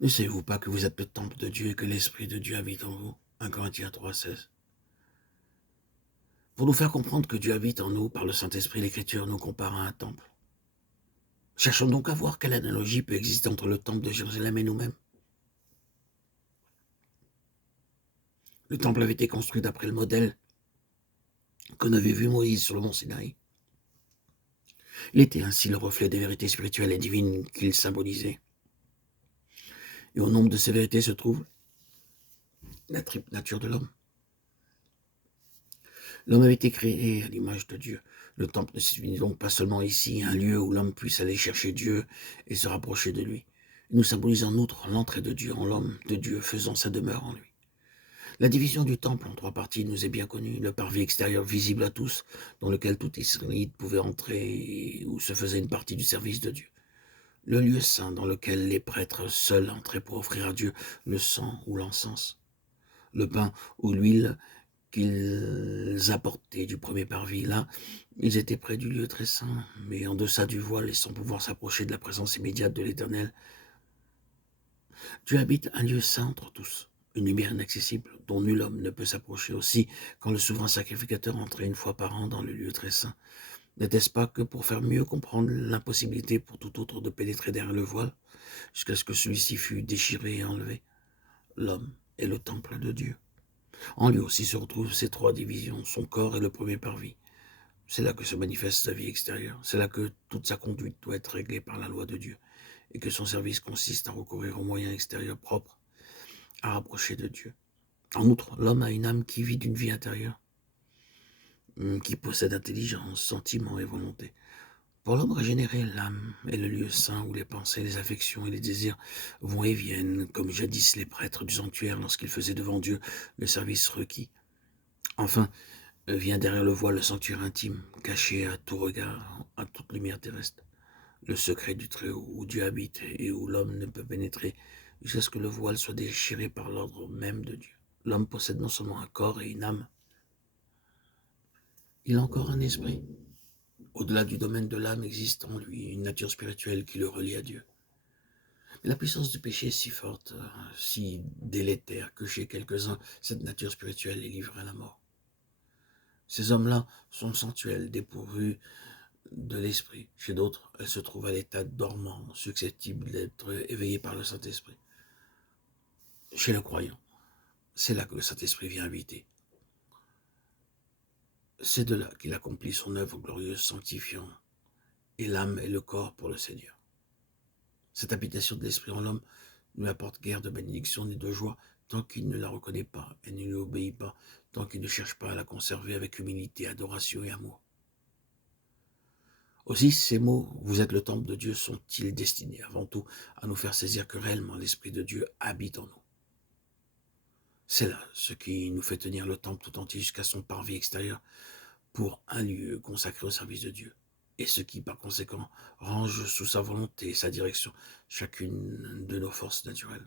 Ne savez-vous pas que vous êtes le temple de Dieu et que l'Esprit de Dieu habite en vous? 1 Corinthiens 3,16. Pour nous faire comprendre que Dieu habite en nous par le Saint-Esprit, l'Écriture nous compare à un temple. Cherchons donc à voir quelle analogie peut exister entre le temple de Jérusalem et nous-mêmes. Le temple avait été construit d'après le modèle qu'en avait vu Moïse sur le mont Sinaï. Il était ainsi le reflet des vérités spirituelles et divines qu'il symbolisait. Et au nombre de ces vérités se trouve la triple nature de l'homme. L'homme avait été créé à l'image de Dieu. Le temple ne signifie donc pas seulement ici un lieu où l'homme puisse aller chercher Dieu et se rapprocher de lui. Il nous symbolise en outre l'entrée de Dieu en l'homme, de Dieu faisant sa demeure en lui. La division du temple en trois parties nous est bien connue. Le parvis extérieur visible à tous, dans lequel tout Israélite pouvait entrer où se faisait une partie du service de Dieu. Le lieu saint dans lequel les prêtres seuls entraient pour offrir à Dieu le sang ou l'encens. Le pain ou l'huile qu'ils apportaient du premier parvis. Là, ils étaient près du lieu très saint, mais en deçà du voile et sans pouvoir s'approcher de la présence immédiate de l'Éternel. Dieu habite un lieu saint entre tous, une lumière inaccessible dont nul homme ne peut s'approcher. Aussi, quand le souverain sacrificateur entrait une fois par an dans le lieu très saint, n'était-ce pas que pour faire mieux comprendre l'impossibilité pour tout autre de pénétrer derrière le voile, jusqu'à ce que celui-ci fût déchiré et enlevé? L'homme est le temple de Dieu. En lui aussi se retrouvent ces trois divisions, son corps est le premier parvis. C'est là que se manifeste sa vie extérieure, c'est là que toute sa conduite doit être réglée par la loi de Dieu, et que son service consiste à recourir aux moyens extérieurs propres à rapprocher de Dieu. En outre, l'homme a une âme qui vit d'une vie intérieure, qui possède intelligence, sentiments et volonté. Pour l'homme régénéré, l'âme est le lieu saint où les pensées, les affections et les désirs vont et viennent, comme jadis les prêtres du sanctuaire lorsqu'ils faisaient devant Dieu le service requis. Enfin, vient derrière le voile le sanctuaire intime, caché à tout regard, à toute lumière terrestre. Le secret du Très-Haut, où Dieu habite et où l'homme ne peut pénétrer, jusqu'à ce que le voile soit déchiré par l'ordre même de Dieu. L'homme possède non seulement un corps et une âme, il a encore un esprit. Au-delà du domaine de l'âme existe en lui une nature spirituelle qui le relie à Dieu. Mais la puissance du péché est si forte, si délétère, que chez quelques-uns, cette nature spirituelle est livrée à la mort. Ces hommes-là sont sensuels, dépourvus de l'esprit. Chez d'autres, elle se trouve à l'état dormant, susceptible d'être éveillée par le Saint-Esprit. Chez le croyant, c'est là que le Saint-Esprit vient habiter. C'est de là qu'il accomplit son œuvre glorieuse, sanctifiant et l'âme et le corps pour le Seigneur. Cette habitation de l'Esprit en l'homme ne lui apporte guère de bénédiction ni de joie tant qu'il ne la reconnaît pas et ne lui obéit pas, tant qu'il ne cherche pas à la conserver avec humilité, adoration et amour. Aussi, ces mots, vous êtes le temple de Dieu, sont-ils destinés avant tout à nous faire saisir que réellement l'Esprit de Dieu habite en nous. C'est là ce qui nous fait tenir le temple tout entier jusqu'à son parvis extérieur pour un lieu consacré au service de Dieu. Et ce qui, par conséquent, range sous sa volonté et sa direction chacune de nos forces naturelles.